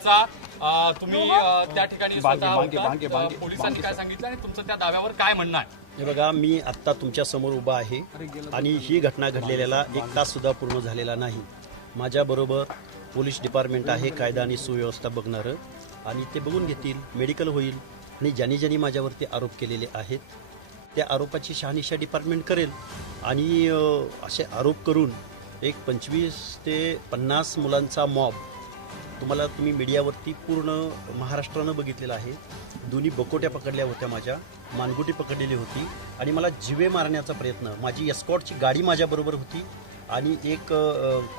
असल्याचा तुम्ही त्या ठिकाणी स्वतः होता. पोलिसांनी काय सांगितलं आणि तुमचं त्या दाव्यावर काय म्हणणं आहे? हे बघा, मी आत्ता तुमच्या समोर उभा आहे आणि ही घटना घडलेल्याला 1 तास सुद्धा पूर्ण झालेला नाही. माझ्याबरोबर पोलीस डिपार्टमेंट आहे, कायदा आणि सुव्यवस्था बघणारं, आणि ते बघून घेतील, मेडिकल होईल आणि ज्यांनी माझ्यावरती आरोप केलेले आहेत त्या आरोपाची शहानिशा डिपार्टमेंट करेल. आणि असे आरोप करून एक 25 ते 50 मुलांचा मॉब तुम्ही मीडियावरती पूर्ण महाराष्ट्रानं बघितलेलं आहे. दोन्ही बकोट्या पकडल्या होत्या, माझ्या मानगुटी पकडलेली होती आणि मला जिवे मारण्याचा प्रयत्न. माझी एस्कॉर्टची गाडी माझ्याबरोबर होती आणि एक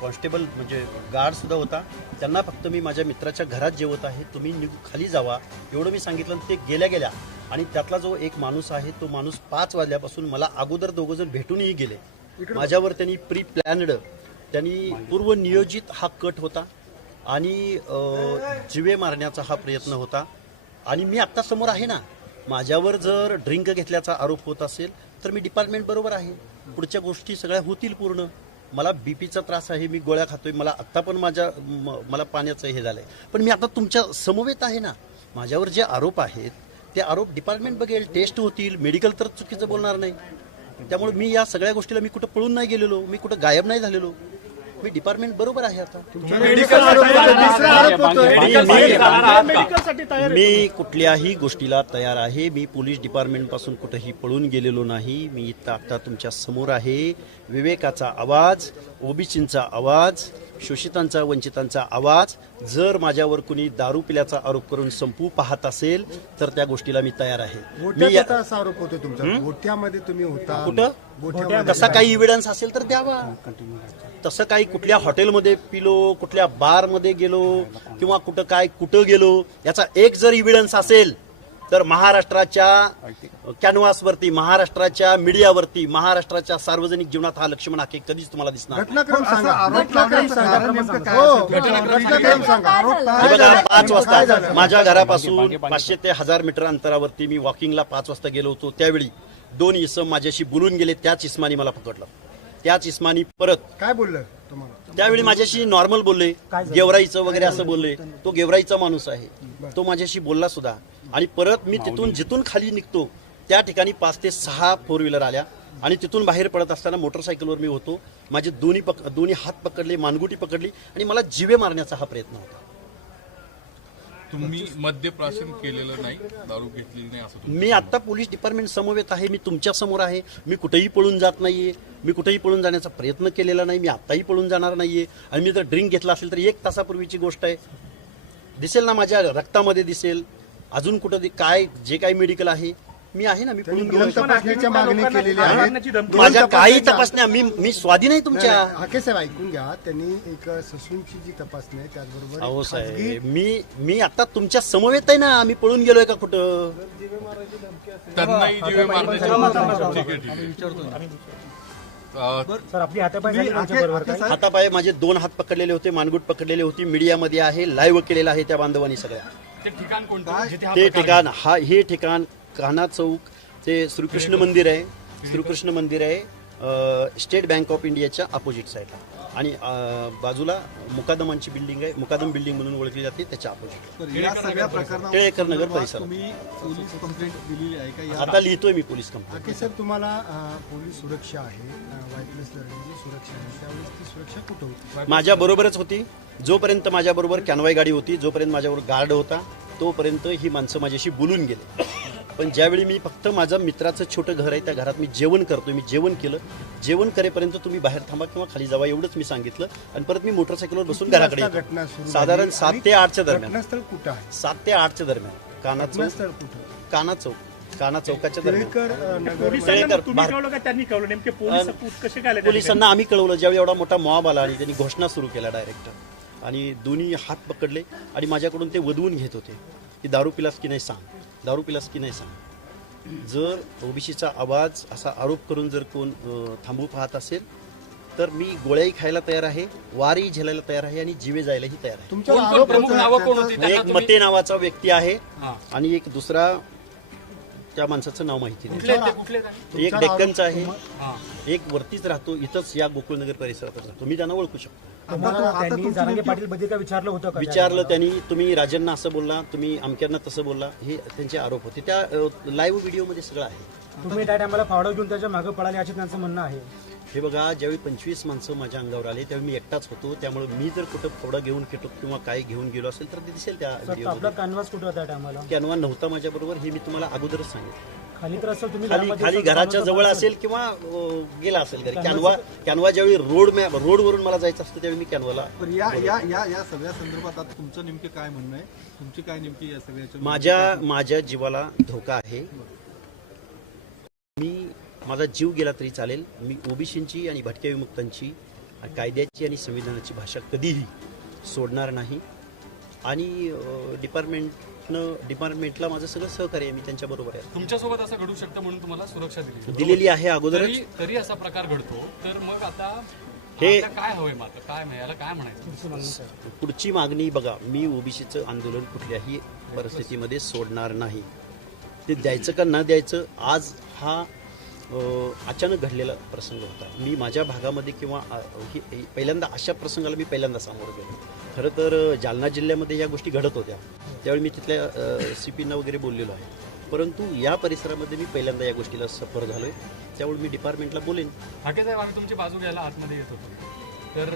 कॉन्स्टेबल म्हणजे गार्डसुद्धा होता. त्यांना फक्त मी माझ्या मित्राच्या घरात जेवत आहे, तुम्ही खाली जावा एवढं मी सांगितलं. ते गेल्या आणि त्यातला जो एक माणूस आहे तो माणूस 5 वाजल्यापासून मला अगोदर दोघंजण भेटूनही गेले. माझ्यावर त्यांनी प्री प्लॅन्ड, त्यांनी पूर्वनियोजित हा कट होता आणि जिवे मारण्याचा हा प्रयत्न होता. आणि मी आत्ता समोर आहे ना, माझ्यावर जर ड्रिंक घेतल्याचा आरोप होत असेल तर मी डिपार्टमेंट बरोबर आहे, पुढच्या गोष्टी सगळ्या होतील पूर्ण. मला बीपीचा त्रास आहे, मी गोळ्या खातोय, मला आत्ता पण मला पाण्याचं हे झालंय, पण मी आता तुमच्या समवेत आहे ना. माझ्यावर जे आरोप आहेत ते आरोप डिपार्टमेंट बघेल, टेस्ट होतील, मेडिकल तर चुकीचं बोलणार नाही. त्यामुळे मी या सगळ्या गोष्टीला मी कुठं पळून नाही गेलेलो, मी कुठं गायब नाही झालेलो, मी डिपार्टमेंट बरोबर आहे. आता मी कुठल्याही गोष्टीला तयार आहे. मी पोलीस डिपार्टमेंट पासून कुठेही पळून गेलेलो नाही. मी इथं आता तुमच्या समोर आहे. विवेकाचा आवाज, ओबीसींचा आवाज, शोषितांचा, वंचितांचा आवाज. जर माझ्यावर कुणी दारू पिल्याचा आरोप करून संपू पाहत असेल तर त्या गोष्टीला मी तयार आहे. मी असा आरोप होतो तुमचा, गोठ्यामध्ये तुम्ही होता कुठं तसा काही इव्हिडन्स असेल तर द्यावा. तसं काही कुठल्या हॉटेलमध्ये पिलो, कुठल्या बारमध्ये गेलो किंवा कुठं गेलो याचा एक जर इव्हिडन्स असेल तर महाराष्ट्राच्या कॅनव्हासवरती, महाराष्ट्राच्या मीडियावरती, महाराष्ट्राच्या सार्वजनिक जीवनात हा लक्ष्मण हाके कधीच तुम्हाला दिसणार. बघा, 5 वाजता माझ्या घरापासून 500 ते 1000 मीटर अंतरावरती मी वॉकिंगला 5 वाजता गेलो होतो. त्यावेळी 2 इसम माझ्याशी बोलून गेले. त्याच इस्मानी मला पकडलं. त्याच इस्मानी परत काय बोललं तुम्हाला? त्यावेळी माझ्याशी नॉर्मल बोलले, गेवराईचं वगैरे असं बोलले. तो गेवराईचा माणूस आहे, तो माझ्याशी बोलला सुद्धा. आणि परत मी जिथून खाली निघतो त्या ठिकाणी 5 ते 6 4 व्हीलर आल्या आणि तिथून बाहेर पडत असताना मोटरसायकलवर मी होतो. माझे दोन्ही हात पकडले, मानगुटी पकडली आणि मला जिवे मारण्याचा हा प्रयत्न होता. तुम्ही मद्यप्राशन केलेलं नाही, दारू घेतलेली नाही असं मी आता पोलीस डिपार्टमेंट समवेत आहे. मी तुमच्या समोर आहे. मी कुठेही पळून जात नाहीये. मी कुठेही पळून जाण्याचा प्रयत्न केलेला नाही. मी आत्ताही पळून जाणार नाहीये. आणि मी जर ड्रिंक घेतला असेल तर 1 तासापूर्वीची गोष्ट आहे. दिसेल ना, माझ्या रक्तामध्ये दिसेल. अजून कुठं काय जे काही मेडिकल आहे मी आहे ना. मी पळून गेलो. तपासणीच्या मागणी केलेली आहे. माझ्या काही तपासण्या मी स्वाधीन आहे तुमच्या. हाके साहेब ऐकून घ्या, त्यांनी एक ससूनची जी तपासणी आहे त्याचबरोबर अहो साहेब, मी आता तुमच्या समवेत आहे ना. मी पळून गेलोय का कुठं? त्यांनाही जीवे मारण्याची हातापाय माझे 2 हात पकडलेले होते, मानगुट पकडलेली होती. मीडियामध्ये आहे, लाईव्ह केलेलं आहे त्या बांधवांनी सगळ्या. ते ठिकाण कोणतं? ते ठिकाण हे ठिकाण कान्हा चौक, ते श्रीकृष्ण मंदिर आहे. श्रीकृष्ण मंदिर आहे स्टेट बँक ऑफ इंडियाच्या अपोजिट साईडला. आणि बाजूला मुकादमांची बिल्डिंग आहे, मुकादम बिल्डिंग म्हणून ओळखली जाते, त्याच्या अपोजिट टिळेकर नगर परिसरात. आता लिहितोय मी पोलीस कंप्लेंट. हाके साहेब, तुम्हाला पोलीस सुरक्षा आहे, वाईटनेस लढण्याची सुरक्षा आहे, त्यावेळेस ती सुरक्षा कुठं होती? माझ्या बरोबरच होती. जोपर्यंत माझ्याबरोबर कॅनवाय गाडी होती, जोपर्यंत माझ्याबरोबर गार्ड होता, तोपर्यंत ही माणसं माझ्याशी बोलून गेले. पण ज्यावेळी मी फक्त माझं मित्राचं छोटं घर आहे, त्या घरात मी जेवण करतोय, मी जेवण केलं. जेवण करेपर्यंत तुम्ही बाहेर थांबा किंवा खाली जावा एवढंच मी सांगितलं. आणि परत मी मोटरसायकलवर बसून घराकडे येतो. साधारण 7 ते 8च्या दरम्यान. घटनास्थळ कुठं आहे? 7 ते 8च्या दरम्यान. कान्हा चौक, कान्हा चौकाच्या दरम्यान. पोलिसांना आम्ही कळवलं ज्यावेळी एवढा मोठा मॉब आला आणि त्यांनी घोषणा सुरू केला डायरेक्ट. आणि दोन्ही हात पकडले आणि माझ्याकडून ते वदवून घेत होते की दारू पिलास की नाही सांग, दारू पिलास की नाही सांग. जर ओबीसीचा आवाज असा आरोप करून जर कोण थांबू पाहत असेल तर मी गोळ्याही खायला तयार आहे, वारही झेलायला तयार आहे आणि जीवे जायलाही तयार आहे. एक मते नावाचा व्यक्ती आहे आणि एक दुसरा त्या माणसाचं नाव माहिती नाही. एक डेक्कनचा आहे, एक वरतीच राहतो, इथंच या गोकुळनगर परिसरात राहतो. तुम्ही त्यांना ओळखू शकता. त्यांनी जरांगे पाटील बद्दल काय विचारलं होतं का? विचारलं त्यांनी, तुम्ही राजांना असं बोलला, तुम्ही अमक्यांना तसं बोलला, हे त्यांचे आरोप होते. त्या लाईव्ह व्हिडिओमध्ये सगळं आहे. तुम्ही त्या टायमाला फावडं घेऊन त्याच्या मागे पळाले असे त्यांचं म्हणणं आहे. हे बघा, ज्यावेळी 25 माणसं माझ्या अंगावर आले त्यावेळी मी एकटाच होतो. त्यामुळे मी जर कुठं फोडा घेऊन गेलो किंवा काही घेऊन गेलो असेल तर ते दिसेल त्या आपला व्हिडिओमध्ये. कॅनव्हास कुठं होता त्या टायमाला? कॅनवा नव्हता माझ्याबरोबर, हे मी तुम्हाला अगोदरच सांगितलं. खाली तर असेल, तुम्ही खाली घराच्या जवळ असेल किंवा गेला असेल घरी. कॅनवा ज्यावेळी रोडवरून मला जायचं असतं त्यावेळी मी कॅनवाला. पण या सगळ्या संदर्भात आता तुमचं नेमके काय म्हणणं आहे? तुमची काय नेमकी या सगळ्याच्या माझ्या जीवाला धोका आहे. माझा जीव गेला तरी चालेल. मी ओबीसींची आणि भटक्या विमुक्तांची कायद्याची आणि संविधानाची भाषा कधीही सोडणार नाही. आणि डिपार्टमेंटला माझं सगळं सहकार्य आहे, मी त्यांच्याबरोबर आहे. तुमच्यासोबत असं घडू शकतं म्हणून तुम्हाला सुरक्षा दिलेली आहे अगोदरच. तरी असा प्रकार घडतो तर मग आता हे काय हवंय मात्र काय याला काय म्हणायचं? पुढची मागणी बघा, मी ओबीसीचं आंदोलन कुठल्याही परिस्थितीमध्ये सोडणार नाही. ते द्यायचं का न द्यायचं, आज हा अचानक घडलेला प्रसंग होता. मी माझ्या भागामध्ये किंवा पहिल्यांदा अशा प्रसंगाला मी पहिल्यांदा सामोरं गेलो. खरं तर जालना जिल्ह्यामध्ये या गोष्टी घडत होत्या, त्यावेळी मी तिथल्या CPना वगैरे बोललेलो आहे. परंतु या परिसरामध्ये मी पहिल्यांदा या गोष्टीला सफर झालो आहे. त्यामुळे मी डिपार्टमेंटला बोलेन. ठाके साहेब, आम्ही तुमची बाजू घ्यायला आतमध्ये येत होतो तर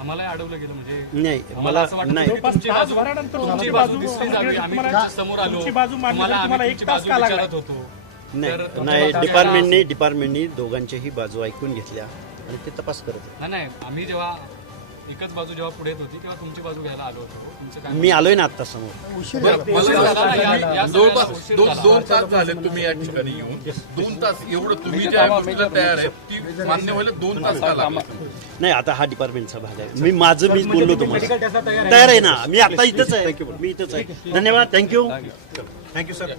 आम्हाला अडवलं गेलं. म्हणजे नाही, मला असं वाटतं की तुमची बाजू दिसली जावी. आम्ही तुमच्या समोर आलो, तुम्हाला आम्ही तुमची बाजू विचारत होतो. नाही, डिपार्टमेंटनी दोघांच्याही बाजू ऐकून घेतल्या आणि ते तपास करत आहे. नाही, आम्ही जेव्हा एकच बाजू जेव्हा पुढे येत होती तेव्हा तुमची बाजू घ्यायला आलो होतो. तुमचं काय? मी आलोय ना आता समोर. उशीर झाला ना, या जवळपास उशीर दोन झाला. दोन तास झाले तुम्ही या ठिकाणी येऊन. 2 तास एवढं तुम्ही ज्या गोष्टीला तयार आहे ती मान्य व्हायला 2 तास का लागले? नाही, आता हा डिपार्टमेंटचा भाग आहे. मी माझं मीच बोललो तुम्हाला. मेडिकल टेस्टला तयार आहे. तयार आहे ना, मी आता इथंच आहे. मी इथंच आहे. धन्यवाद. Thank you sir.